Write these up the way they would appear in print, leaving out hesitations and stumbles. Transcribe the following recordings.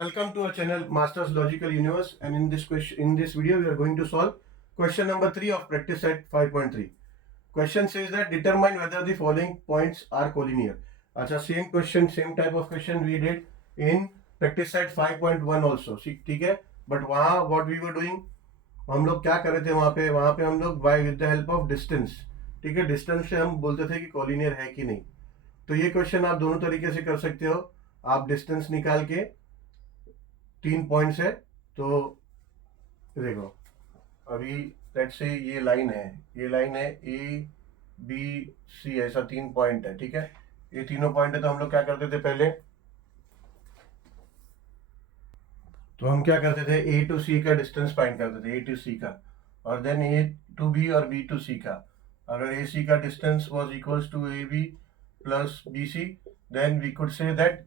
Welcome to our channel Masters Logical Universe, and in this video we are going to solve question number 3 of practice set 5.3. Question says that determine whether the following points are collinear. अच्छा, same question, same type of question we did in practice set 5.1 also. ठीक है, but वहाँ what we were doing, हम लोग क्या कर रहे थे वहाँ पे हम लोग by with the help of distance, ठीक है, डिस्टेंस से हम बोलते थे कि कॉलिनियर है कि नहीं. तो ये क्वेश्चन आप दोनों तरीके से कर सकते हो. आप डिस्टेंस निकाल के 3 पॉइंट्स है, तो देखो अभी लेट्स से ये लाइन है ए बी सी, ऐसा 3 पॉइंट है. ठीक है, ये तीनों पॉइंट है. तो हम लोग क्या करते थे पहले, तो हम क्या करते थे ए टू सी का डिस्टेंस फाइंड करते थे, ए टू सी का, और देन ए टू बी और बी टू सी का. अगर ए सी का distance was equals to A B plus B C, then we could say that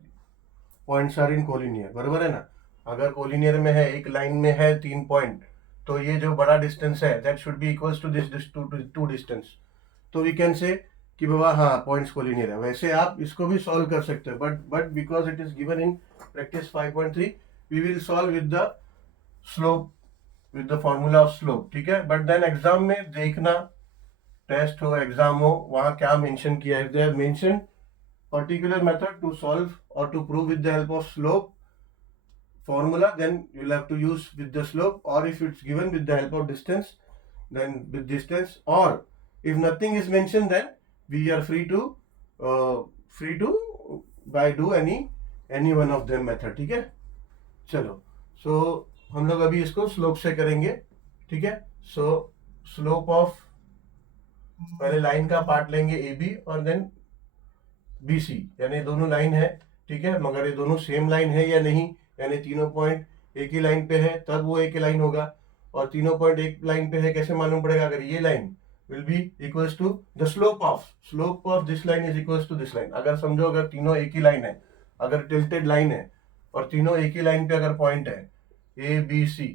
points are in collinear. बराबर है ना. अगर कोलिनियर में है, एक लाइन में है 3 पॉइंट, तो ये जो बड़ा डिस्टेंस है that should be equals to this two distance. तो वी कैन से कि बाबा हाँ पॉइंट्स कोलिनियर है. वैसे आप इसको भी सॉल्व कर सकते हो, but because it is given in practice 5.3 we will solve with the slope, with the formula of slope. ठीक है, बट देन एग्जाम में देखना, टेस्ट हो एग्जाम हो, वहां क्या मेंशन किया है. They have mention particular method to solve or to prove with the help of slope formula, then you will have to use with the slope, or if it's given with the help of distance, then with distance, or if nothing is mentioned, then we are free to by do any one of them method. ठीक है, चलो. सो हम लोग अभी इसको slope से करेंगे. ठीक है, सो स्लोप ऑफ, पहले लाइन का पार्ट लेंगे ए बी और देन बी सी, यानी दोनों लाइन है. ठीक है, मगर ये दोनों सेम लाइन है या नहीं, यानी तीनों पॉइंट एक ही लाइन पे है तब वो एक ही लाइन होगा, और तीनों पॉइंट एक लाइन पे है कैसे मालूम पड़ेगा. अगर ये line will be equals to the slope of this line is equals to this line. अगर समझो अगर तीनों एक ही लाइन है, अगर टिल्टेड लाइन है और तीनों एक ही लाइन पे अगर पॉइंट है ए बी सी,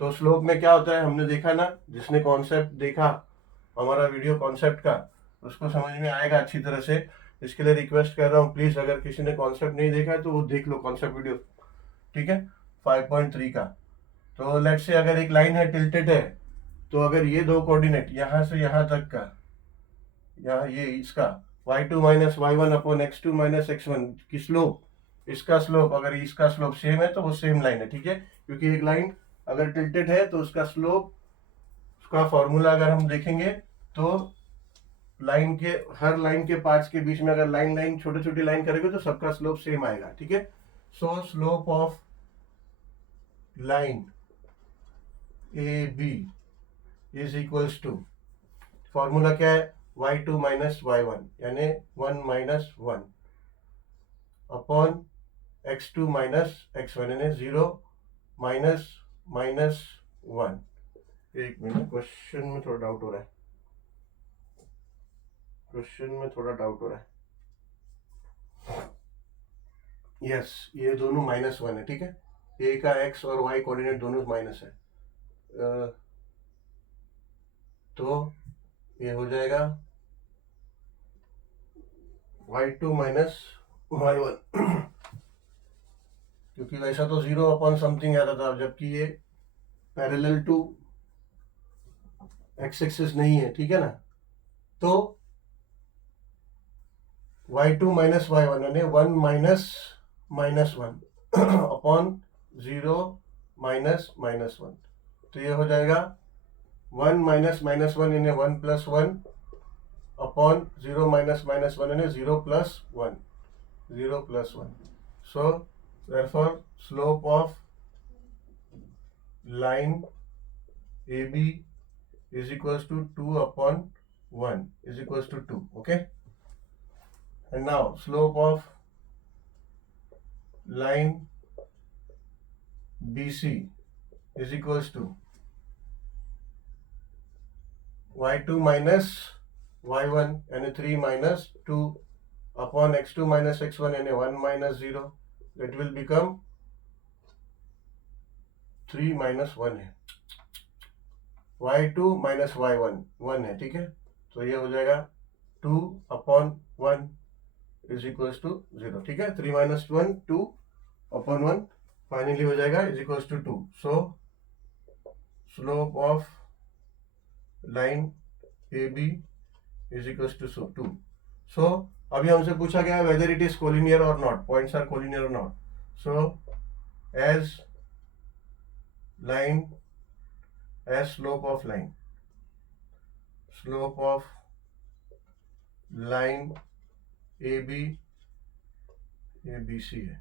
तो स्लोप में क्या होता है हमने देखा ना. जिसने कॉन्सेप्ट देखा हमारा वीडियो कॉन्सेप्ट का, उसको समझ में आएगा अच्छी तरह से. इसके लिए रिक्वेस्ट कर रहा हूँ, प्लीज अगर किसी ने कॉन्सेप्ट नहीं देखा है तो वो देख लो कॉन्सेप्ट वीडियो. ठीक है, 5.3 का. तो लेट से अगर एक लाइन है टिल्टेड है, तो अगर ये दो कोऑर्डिनेट यहां से यहां तक का, यहाँ ये इसका y2 minus y1 upon x2 minus x1 की स्लोप, इसका स्लोप, अगर इसका स्लोप सेम है तो वो सेम लाइन है. ठीक है, क्योंकि एक लाइन अगर टिल्टेड है तो उसका स्लोप, उसका फॉर्मूला अगर हम देखेंगे तो लाइन के हर लाइन के पार्ट्स के बीच में अगर लाइन छोटे छोटे लाइन करेंगे तो सबका स्लोप सेम आएगा. ठीक है, so slope of line A B is equals to, formula क्या है, y2 माइनस y1 यानी 1 minus 1 upon x2 minus x1 यानी 0 माइनस माइनस 1. एक मिनट, क्वेश्चन में थोड़ा डाउट हो रहा है. यस, ये दोनों माइनस 1 है. ठीक है, ए का एक्स और वाई कोऑर्डिनेट दोनों माइनस है. तो ये हो जाएगा y2 माइनस y1 क्योंकि वैसा तो 0 अपॉन समथिंग आता था, जबकि ये पैरेलल टू एक्स एक्सिस नहीं है. ठीक है ना, तो y2 माइनस y1 यानी 1 minus minus 1 upon 0 minus minus 1. तो ये हो जाएगा 1 माइनस माइनस 1 यानी 1 प्लस 1 अपॉन 0 माइनस माइनस 1 यानी 0 plus 1, 0 plus 1. So therefore slope of line AB is equals to 2 upon 1 is equals to 2. Okay, and now slope of line BC is equals to y2 minus y1 यानी 3 minus 2 upon x2 minus x1 यानी 1 minus 0. That will become 3 minus 1 है. y2 minus y1 1 है. ठीक है, तो ये हो जाएगा 2 upon 1 is equals to 0. ठीक है, 3 minus 1 2 upon 1 फाइनली हो जाएगा is equals to 2. So slope of line A B is equals to 2. So अभी हमसे पूछा गया है वेदर इट इज कोलिनियर और नॉट, पॉइंट्स आर कोलिनियर और not. So as line as slope of line AB ABC है,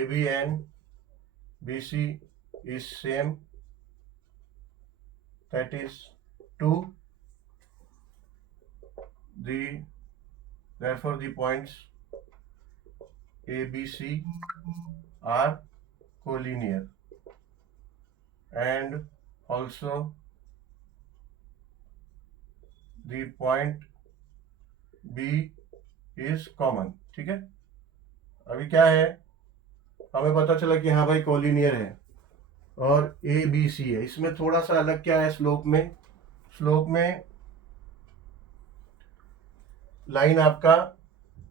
AB and BC is same, that is 2. Therefore the points ABC are collinear, and also the point B is common. ठीक है, अभी क्या है, हमें पता चला कि हाँ भाई कोलिनियर है और ए बी सी है. इसमें थोड़ा सा अलग क्या है, स्लोप में लाइन आपका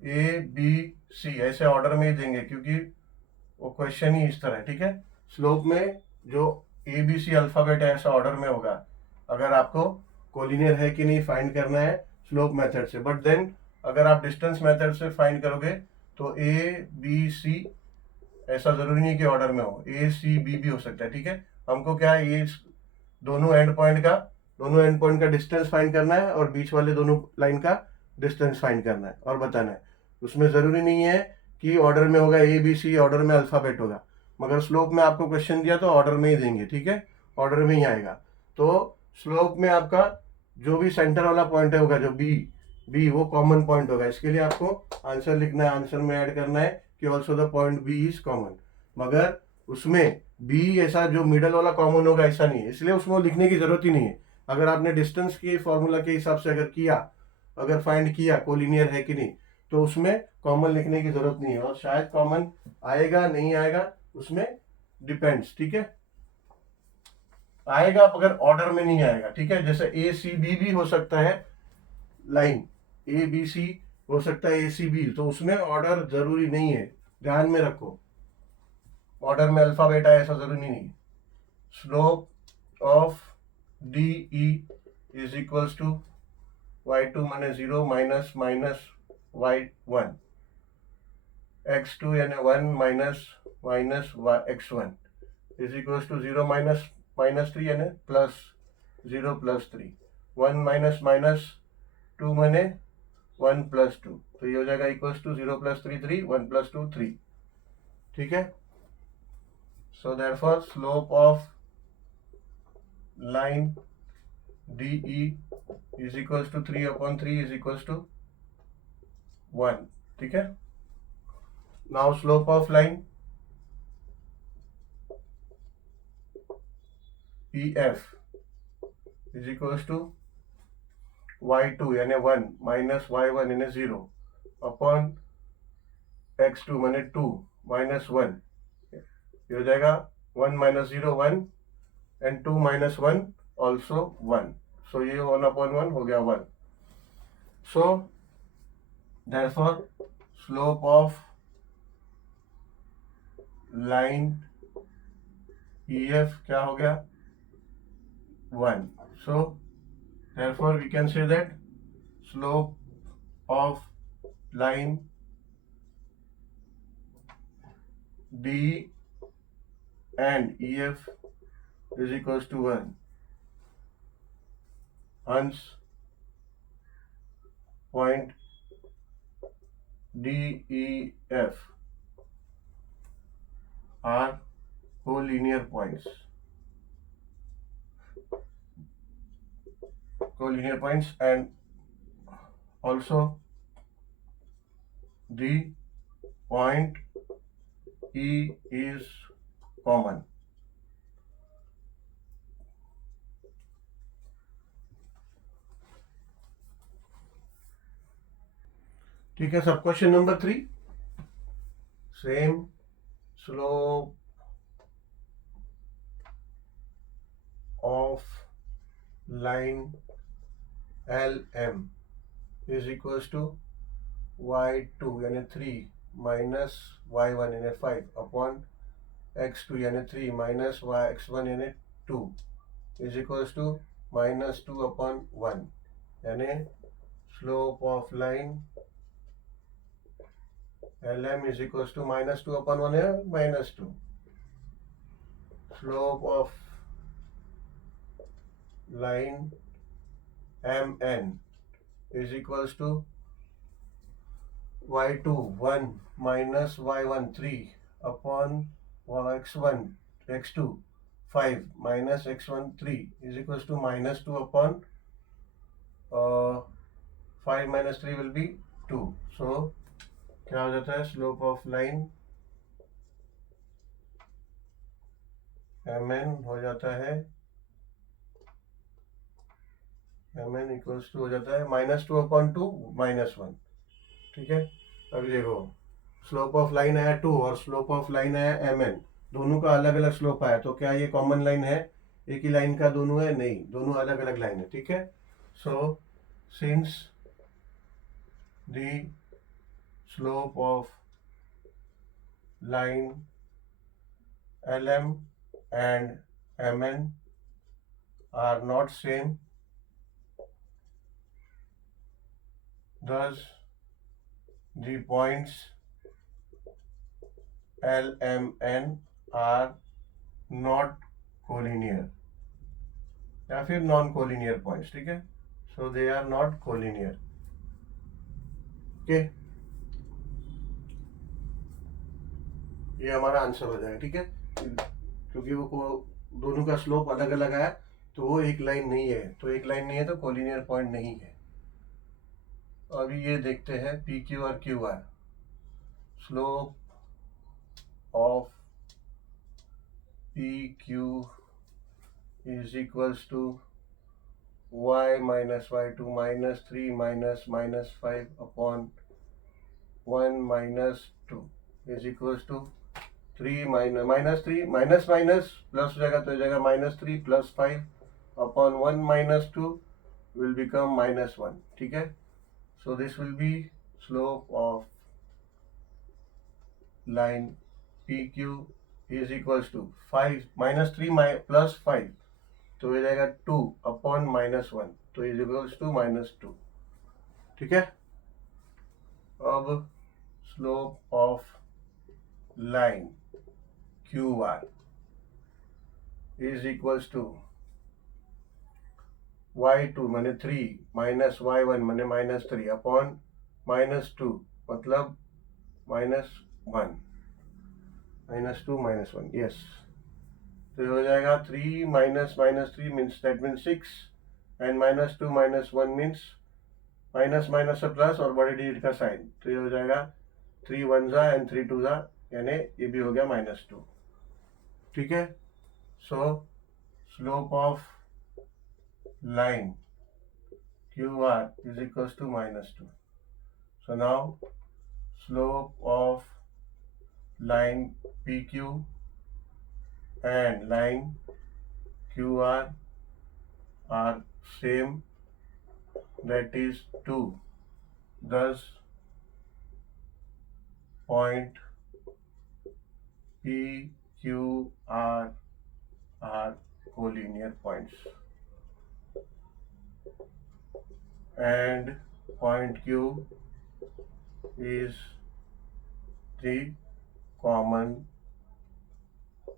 ए बी सी ऐसे ऑर्डर में ही देंगे क्योंकि वो क्वेश्चन ही इस तरह है. ठीक है, स्लोप में जो ए बी सी अल्फाबेट है ऐसा ऑर्डर में होगा अगर आपको कोलिनियर है कि नहीं फाइंड करना है स्लोप मेथड से. बट देन अगर आप डिस्टेंस मेथड से फाइंड करोगे तो ए बी सी ऐसा जरूरी नहीं कि ऑर्डर में हो, ए सी बी भी हो सकता है. ठीक है, हमको क्या है, ये दोनों एंड पॉइंट का डिस्टेंस फाइंड करना है और बीच वाले दोनों लाइन का डिस्टेंस फाइंड करना है और बताना है. उसमें जरूरी नहीं है कि ऑर्डर में होगा ए बी सी, ऑर्डर में अल्फाबेट होगा, मगर स्लोप में आपको क्वेश्चन दिया तो ऑर्डर में ही देंगे. ठीक है, ऑर्डर में ही आएगा. तो स्लोप में आपका जो भी सेंटर वाला पॉइंट है होगा, जो बी वो कॉमन पॉइंट होगा. इसके लिए आपको आंसर लिखना है, आंसर में ऐड करना है कि also the point B is common. मगर उसमें बी ऐसा जो मिडल वाला कॉमन होगा ऐसा नहीं है, इसलिए उसमें लिखने की जरूरत ही नहीं है. अगर आपने डिस्टेंस के फॉर्मूला के हिसाब से अगर फाइंड किया कोलिनियर है कि नहीं, तो उसमें कॉमन लिखने की जरूरत नहीं है. और शायद कॉमन आएगा नहीं आएगा उसमें डिपेंड्स. ठीक है, आएगा अगर ऑर्डर में नहीं आएगा. ठीक है, जैसे ए सी बी भी हो सकता है, लाइन ए बी सी हो सकता है ए सी बी, तो उसमें ऑर्डर जरूरी नहीं है, ध्यान में रखो. ऑर्डर में अल्फाबेट आए ऐसा जरूरी नहीं. Slope of D E is equals to y2 माने 0 माइनस y1, x2 यानी 1 minus x1 is equals to 0 minus 3 यानी प्लस 0 प्लस 3. 1 माइनस 2 माने 1 प्लस 2, तो ये हो जाएगा इक्वल्स टू 0 प्लस 3 3, 1 प्लस 2 3. ठीक है, so therefore slope of line D E is equals to 3/3 is equals to 1. ठीक है, now slope of line E F is equals to y2 यानी 1 माइनस y1 यानी 0 अपॉन x2 माने 2 minus 1. ये हो जाएगा 1 माइनस 0 1 एंड 2 माइनस 1 ऑल्सो 1. सो ये 1/1 हो गया 1. सो therefore slope of line EF क्या हो गया 1. सो therefore we can say that slope of line D and EF is equals to 1. Hence point DEF are collinear points. And also the point E is common. ठीक है, सब question number 3 same. Slope of line LM is equals to y2 यानी 3 minus y1 यानी 5 upon x2 यानी 3 minus x1 यानी 2 is equals to minus 2 upon 1 यानी slope of line lm is equals to minus 2 upon 1 है minus 2. स्लोप of लाइन mn is equals to y2 1 minus y1 3 upon x1 x2 5 minus x1 3 is equals to minus 2 upon 5 minus 3 will be 2. So क्या हो जाता है slope of लाइन mn हो जाता है mn इक्वल्स टू हो जाता है माइनस 2 अपॉन 2 माइनस 1. ठीक है. अभी देखो स्लोप ऑफ लाइन आया 2 और स्लोप ऑफ लाइन आया mn, दोनों का अलग अलग स्लोप आया तो क्या ये कॉमन लाइन है? एक ही लाइन का दोनों है? नहीं, दोनों अलग अलग लाइन है. ठीक है. So since the slope of line lm and mn are not same, thus the points L, M, N are not collinear या फिर नॉन कोलिनियर पॉइंट्स. ठीक है. So they are not collinear. Okay, ये हमारा answer हो जाएगा. ठीक है. क्योंकि वो दोनों का स्लोप अलग अलग है तो वो एक लाइन नहीं है, तो एक लाइन नहीं है तो कोलिनियर पॉइंट नहीं है. अभी ये देखते हैं पी क्यू और Q R. Slope of P Q is equals to y minus y2 minus 3 minus minus 5 upon 1 minus 2 is equals to 3 minus 3 minus minus plus हो जाएगा तो हो जाएगा minus 3 plus 5 upon 1 minus 2 will become minus 1. ठीक है. So this will be slope of line PQ is equals to 5 minus 3 plus 5 तो हो जाएगा 2 अपॉन माइनस 1 तो इज इक्वल्स टू माइनस 2. ठीक है. अब slope of line Q R is equals to y2 मैंने 3 माइनस y1 मैंने माइनस 3 अपॉन माइनस 2 मतलब माइनस 1 माइनस 2 माइनस 1. यस. तो हो जाएगा 3 minus minus 3 means that means 6 and minus 2 minus 1 means minus minus से प्लस और बड़े डिजिट का साइन. तो ये हो जाएगा 3 1 जा एंड 3 2 जा यानी ये भी हो गया माइनस 2. ठीक है. So slope of line Q R is equals to minus 2. So now slope of line P Q and line QR are same, that is 2. Thus point PQR are collinear points and point Q is the common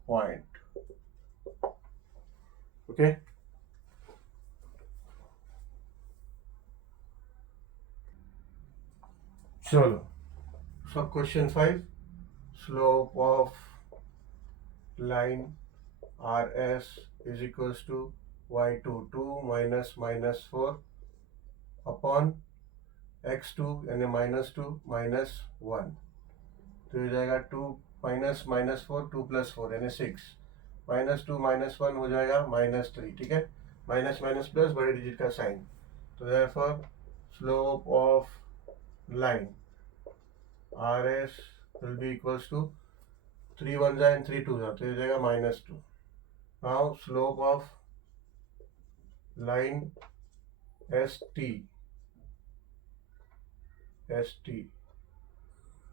point. Okay. चलो. So question 5, slope of line RS is equals to y2 2 minus minus 4 upon x2 यानी minus 2 minus 1 तो हो जाएगा 2 minus minus 4 2 plus 4 यानी 6 minus 2 minus 1 हो जाएगा minus 3. ठीक है. माइनस माइनस प्लस बड़े डिजिट का साइन. तो therefore slope of line R S will be equals to 3 1 जा एंड 3 2 जा तो हो जाएगा minus 2. Now slope of line S T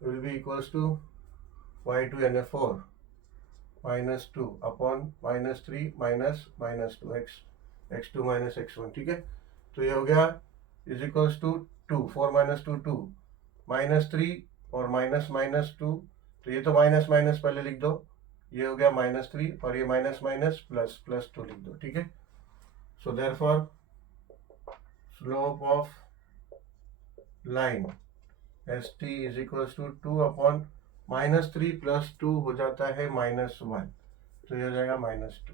will be equals to y2 यानी 4 minus 2 upon minus 3 minus 2 x2 minus x1, ठीक है। तो ये हो गया is equals to 2, 4 minus 2 2 minus 3 और minus 2, तो ये तो माइनस माइनस पहले लिख दो, ये हो गया -3 और ये माइनस माइनस प्लस प्लस 2 लिख दो, ठीक है। So therefore slope of line S T is equals to 2 upon -3 plus 2 हो जाता है -1, तो ये हो जाएगा -2।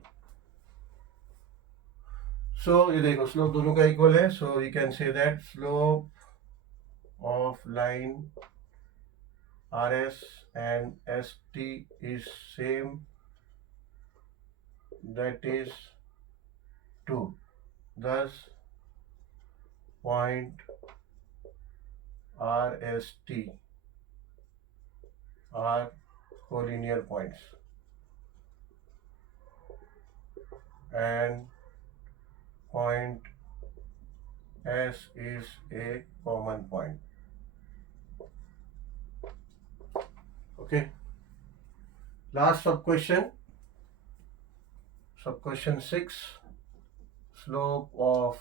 सो ये देखो स्लोप दोनों का इक्वल है, so you can say that slope of line R S and S T is same, that is 2, thus point R S T are collinear points and point S is a common point. Okay. Last sub question 6, slope of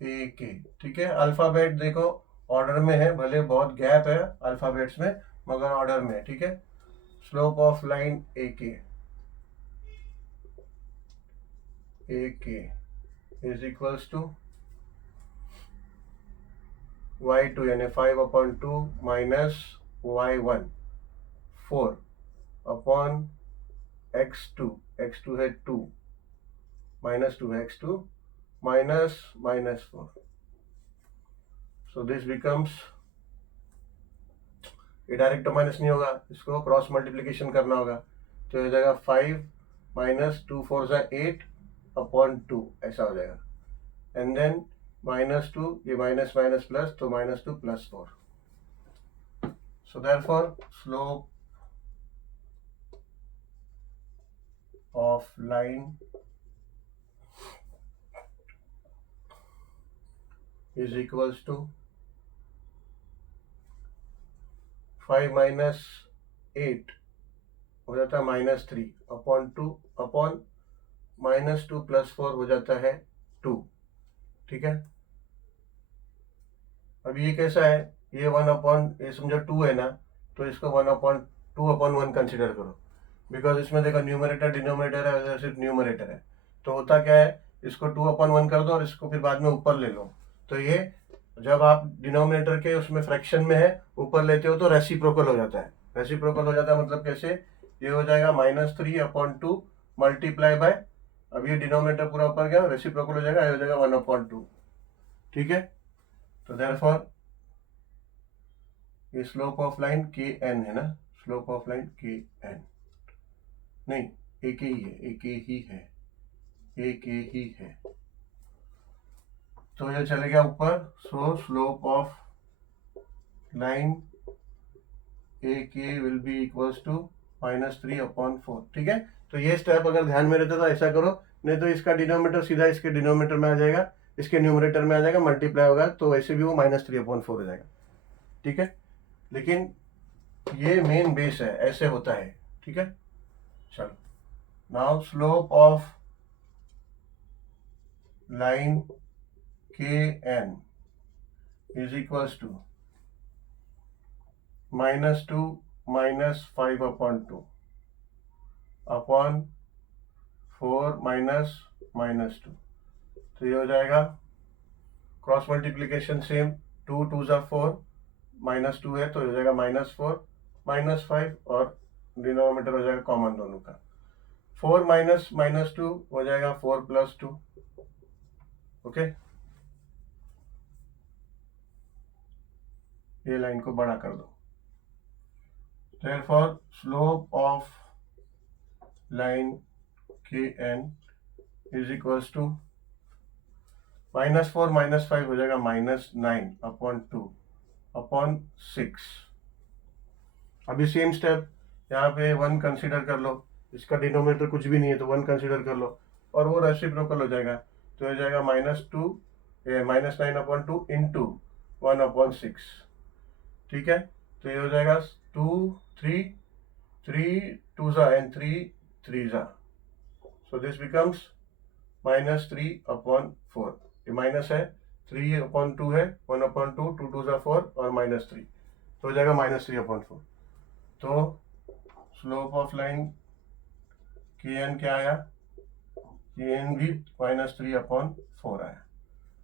ए के, ठीक है। Alphabet देखो order में है, भले बहुत gap है alphabets में मगर ऑर्डर में है, ठीक है। स्लोप ऑफ लाइन ए के इज इक्वल्स टू y2 यानी 5/2 माइनस y1 4 अपॉन x2 है 2 -2 है x2 minus -4, so this becomes, ये डायरेक्ट तो माइनस नहीं होगा, इसको क्रॉस मल्टीप्लिकेशन करना होगा, तो हो जाएगा 5 minus 2 4 8 अपॉन 2 ऐसा हो जाएगा, एंड देन -2 ये माइनस माइनस प्लस, तो -2 + 4, so therefore slope of line is equals to 5 minus 8 हो जाता है -3 अपॉन 2 अपॉन -2 + 4 हो जाता है 2, ठीक है। अब ये कैसा है, ये 1 अपॉन ये समझो 2 है ना, तो इसको 2/1 कंसिडर करो, बिकॉज इसमें देखो न्यूमरेटर डिनोमिनेटर है, सिर्फ न्यूमरेटर है, तो होता क्या है, इसको 2/1 कर दो और इसको फिर बाद में ऊपर ले लो, तो ये जब आप डिनोमिनेटर के उसमें फ्रैक्शन में है ऊपर लेते हो तो रेसिप्रोकल हो जाता है। रेसिप्रोकल हो जाता है मतलब कैसे, ये हो जाएगा -3/2 मल्टीप्लाई बाय, अब ये डिनोमिनेटर पूरा ऊपर गया, रेसिप्रोकल हो जाएगा, ये हो जाएगा 1/2, ठीक है। तो देयरफॉर ये slope of line K N है ना, slope of line K N नहीं, एक ही है, एक ही है, तो ये चले गया ऊपर, सो स्लोप ऑफ लाइन ए के विल बी इक्वल्स टू -3/4, ठीक है। तो ये स्टेप अगर ध्यान में रहता तो ऐसा करो, नहीं तो इसका डिनोमिनेटर सीधा इसके डिनोमिनेटर में आ जाएगा, इसके न्यूमरेटर में आ जाएगा, मल्टीप्लाई होगा तो वैसे भी वो -3/4 हो जाएगा, ठीक है। लेकिन ये मेन बेस है, ऐसे होता है, ठीक है। चलो now slope of line K N is equals to -2 minus 5/2 upon 4 -2, तो ये हो जाएगा क्रॉस मल्टीप्लीकेशन सेम, 2 2 ज़ा 4 -2 है तो हो जाएगा -4 -5 और डिनोमिनेटर हो जाएगा कॉमन दोनों का, 4 -2 हो जाएगा 4 + 2, ओके। ये लाइन को बड़ा कर दो, therefore slope of line kn is equals to -4 -5 हो जाएगा -9/2 अपॉन 6। अभी सेम स्टेप यहाँ पे 1 कंसिडर कर लो, इसका डिनोमिनेटर कुछ भी नहीं है तो 1 कंसिडर कर लो और वो रेसिप्रोकल हो जाएगा, तो हो जाएगा -9/2 इंटू 1/6, ठीक है। तो ये हो जाएगा 2 3 3 2 जा एंड 3 3 जा, सो दिस बिकम्स -3/4। ये माइनस है, 3/2 है, 1/2, 2 2 जा 4 और -3, तो हो जाएगा -3/4। तो स्लोप ऑफ लाइन kn क्या आया, kn भी -3/4 आया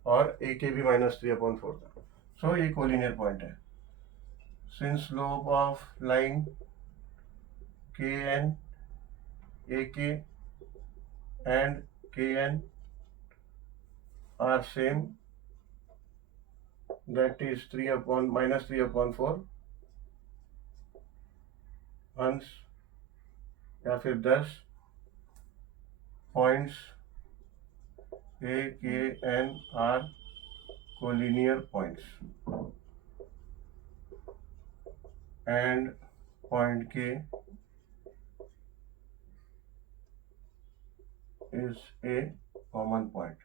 और ak भी -3/4 था। सो ये कोलिनियर पॉइंट है। Since slope of line kn, ak and kn are same, that is -3/4, अंश या फिर 10 points a k n are collinear points and point K is a common point।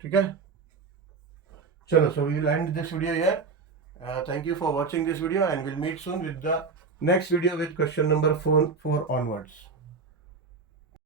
ठीक है, चलो, so we will end this video here. Thank you for watching this video and we'll meet soon with the next video with question number 4 onwards.